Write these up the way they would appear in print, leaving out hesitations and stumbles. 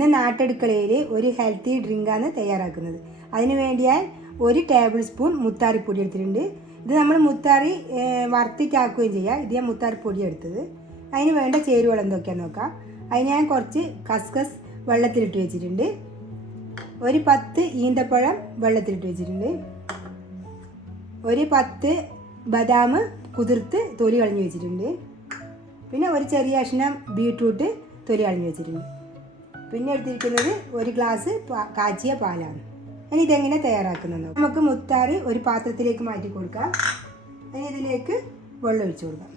ഇന്ന് നാട്ടടുക്കളയിൽ ഒരു ഹെൽത്തി ഡ്രിങ്കാണ് തയ്യാറാക്കുന്നത്. അതിന് വേണ്ടിയാൽ 1 ടേബിൾ സ്പൂൺ മുത്താറിപ്പൊടി എടുത്തിട്ടുണ്ട്. ഇത് നമ്മൾ മുത്താറി വറുത്തിട്ടാക്കുകയും ചെയ്യാം. ഇത് ഞാൻ മുത്താറിപ്പൊടി എടുത്തത്. അതിന് വേണ്ട ചേരുവകൾ എന്തൊക്കെയാണെന്ന് നോക്കാം. അതിന് ഞാൻ കുറച്ച് കസ്കസ് വെള്ളത്തിലിട്ട് വെച്ചിട്ടുണ്ട്. ഒരു 10 ഈന്തപ്പഴം വെള്ളത്തിലിട്ട് വെച്ചിട്ടുണ്ട്. ഒരു 10 ബദാം കുതിർത്ത് തൊലി കളഞ്ഞ് വെച്ചിട്ടുണ്ട്. പിന്നെ ഒരു ചെറിയ കഷ്ണം ബീട്രൂട്ട് തൊലി കളഞ്ഞ് വെച്ചിട്ടുണ്ട്. പിന്നെ എടുത്തിരിക്കുന്നത് 1 ഗ്ലാസ് കാച്ചിയ പാലാണ്. ഇനി ഇതെങ്ങനെ തയ്യാറാക്കുന്നത് നമുക്ക് മുത്താറി ഒരു പാത്രത്തിലേക്ക് മാറ്റി കൊടുക്കാം. ഇനി ഇതിലേക്ക് വെള്ളം ഒഴിച്ചു കൊടുക്കാം.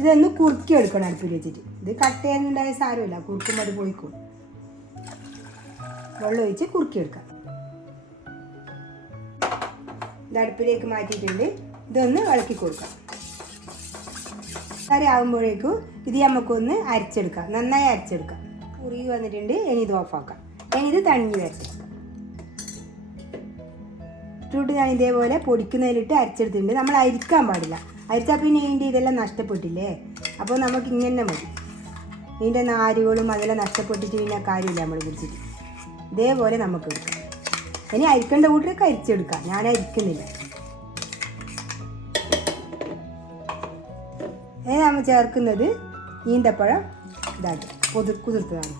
ഇതൊന്ന് കുറുക്കി എടുക്കണം അടുപ്പിൽ വെച്ചിട്ട്. ഇത് കട്ട് ചെയ്യാനുണ്ടായ സാരമില്ല, കുറുക്കുമ്പോൾ അത് പൊളിക്കും. വെള്ളം ഒഴിച്ച് കുറുക്കിയെടുക്കാം. ഇത് അടുപ്പിലേക്ക് മാറ്റിയിട്ടുണ്ട്. ഇതൊന്ന് ഇളക്കി കൊടുക്കാം. കറി ആകുമ്പോഴേക്കും ഇത് നമുക്കൊന്ന് അരച്ചെടുക്കാം, നന്നായി അരച്ചെടുക്കാം. കുറുകി വന്നിട്ടുണ്ട്. ഇനി ഇത് ഓഫാക്കാം. ഇനി ഇത് തണിഞ്ഞ് വരട്ടെ. ഇട്ടിട്ട് ഞാൻ ഇതേപോലെ പൊടിക്കുന്നതിലിട്ട് അരച്ചെടുത്തിട്ടുണ്ട്. നമ്മൾ അരിക്കാൻ പാടില്ല. അരിച്ചാൽ പിന്നെ ഇതിൻ്റെ ഇതെല്ലാം നഷ്ടപ്പെട്ടില്ലേ. അപ്പോൾ നമുക്ക് ഇങ്ങനെ മതി. ഇതിൻ്റെ നാരുകളും അതെല്ലാം നഷ്ടപ്പെട്ടിട്ട് പിന്നെ കാര്യമില്ല നമ്മൾ കുടിച്ചിട്ട്. ഇതേപോലെ നമുക്ക് എടുക്കാം. ഇനി അരിക്കേണ്ട കൂട്ടരൊക്കെ അരിച്ചെടുക്കാം. ഞാൻ അരിക്കുന്നില്ല. ഇനി നമ്മൾ ചേർക്കുന്നത് ഈന്തപ്പഴം ഇതാക്കി കുതിർത്തതാണ്.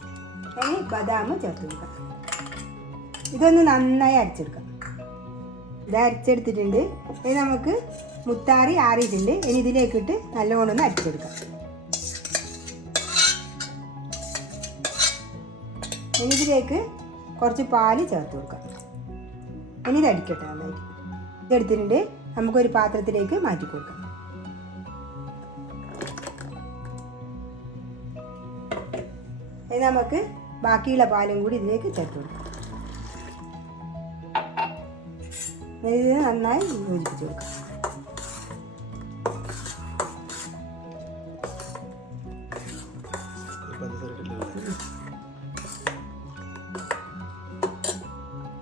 ഇനി ബദാം ചേർത്ത് കൊടുക്കാം. ഇതൊന്ന് നന്നായി അരച്ചെടുക്കാം. ഇത് അരച്ചെടുത്തിട്ടുണ്ട്. ഇനി നമുക്ക് മുത്താറി ആറിയിട്ടുണ്ട്. ഇനി ഇതിലേക്കിട്ട് നല്ലോണം ഒന്ന് അരച്ചെടുക്കാം. ഇനി ഇതിലേക്ക് കുറച്ച് പാല് ചേർത്ത് കൊടുക്കാം. ഇനി ഇത് അടിക്കട്ടെ നന്നായിട്ട്. ഇതെടുത്തിട്ടുണ്ട്. നമുക്കൊരു പാത്രത്തിലേക്ക് മാറ്റി കൊടുക്കാം. ഇനി നമുക്ക് ബാക്കിയുള്ള പാലും കൂടി ഇതിലേക്ക് ചേർത്ത് കൊടുക്കാം. ഇത് നന്നായി യോജിപ്പിച്ച് കൊടുക്കാം.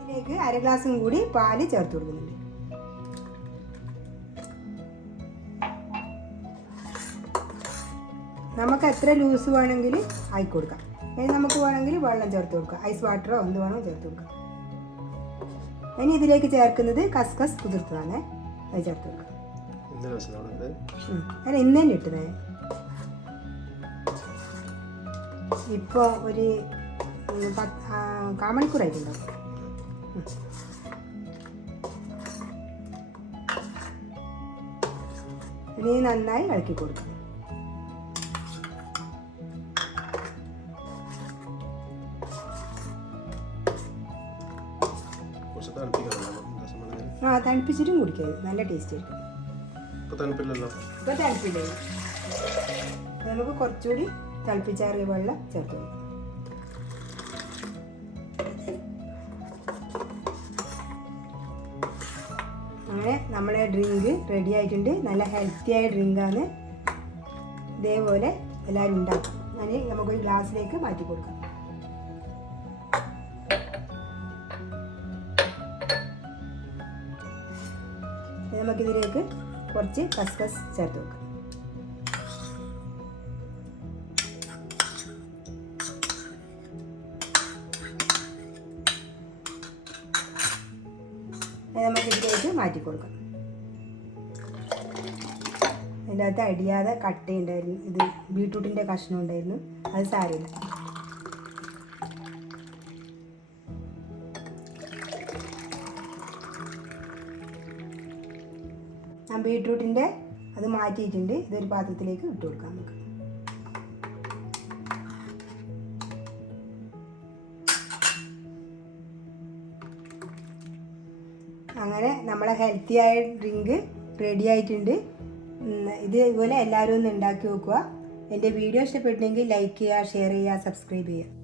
ഇതിലേക്ക് 1/2 ഗ്ലാസും കൂടി പാല് ചേർത്ത് കൊടുക്കുന്നുണ്ട്. നമുക്ക് എത്ര ലൂസ് വേണമെങ്കിൽ ആക്കി കൊടുക്കാം. ഇനി നമുക്ക് വേണമെങ്കിൽ വെള്ളം ചേർത്ത് കൊടുക്കാം. ഐസ് വാട്ടറോ എന്ത് വേണോ ചേർത്ത് കൊടുക്കാം. ഇനി ഇതിലേക്ക് ചേർക്കുന്നത് കസ്കസ് കുതിർത്തതാണ്. അത് ചേർത്ത് കൊടുക്കാം. അല്ല ഇന്ന് തന്നെ ഇട്ടത്. ഇപ്പോൾ ഒരു 1/4 മണിക്കൂറായിട്ടുണ്ടാവും. ഇനി നന്നായി ഇളക്കി കൊടുക്കാം. തണുപ്പിച്ചിട്ടും കുടിക്കരുത്. നല്ല ടേസ്റ്റ് ആയിരിക്കും. ഇപ്പോൾ തണുപ്പില്ലല്ലോ. നമുക്ക് കുറച്ചുകൂടി തിളപ്പിച്ചാറിയ വെള്ളം ചേർത്ത് കൊടുക്കാം. അങ്ങനെ നമ്മളെ ഡ്രിങ്ക് റെഡി ആയിട്ടുണ്ട്. നല്ല ഹെൽത്തിയായ ഡ്രിങ്കാണ്. ഇതേപോലെ എല്ലാവരും ഉണ്ടാക്കും. നമുക്കൊരു ഗ്ലാസ്സിലേക്ക് മാറ്റി കൊടുക്കാം. നമുക്കിതിലേക്ക് കുറച്ച് കസ്കസ് ചേർത്ത് വെക്കാം. നമുക്കിതിലേക്ക് മാറ്റി കൊടുക്കാം. അതിൻ്റെ അകത്ത് അടിയാതെ കട്ടയുണ്ടായിരുന്നു. ഇത് ബീട്രൂട്ടിൻ്റെ കഷ്ണം ഉണ്ടായിരുന്നു. അത് സാരമില്ല. ഞാൻ ബീട്രൂട്ടിൻ്റെ അത് മാറ്റിയിട്ടുണ്ട്. ഇതൊരു പാത്രത്തിലേക്ക് ഇട്ട് കൊടുക്കാം നമുക്ക്. അങ്ങനെ നമ്മളെ ഹെൽത്തിയായ ഡ്രിങ്ക് റെഡി ആയിട്ടുണ്ട്. ഇതുപോലെ എല്ലാവരും ഒന്ന് ഉണ്ടാക്കി നോക്കുക. എൻ്റെ വീഡിയോ ഇഷ്ടപ്പെട്ടെങ്കിൽ ലൈക്ക് ചെയ്യുക, ഷെയർ ചെയ്യുക, സബ്സ്ക്രൈബ് ചെയ്യുക.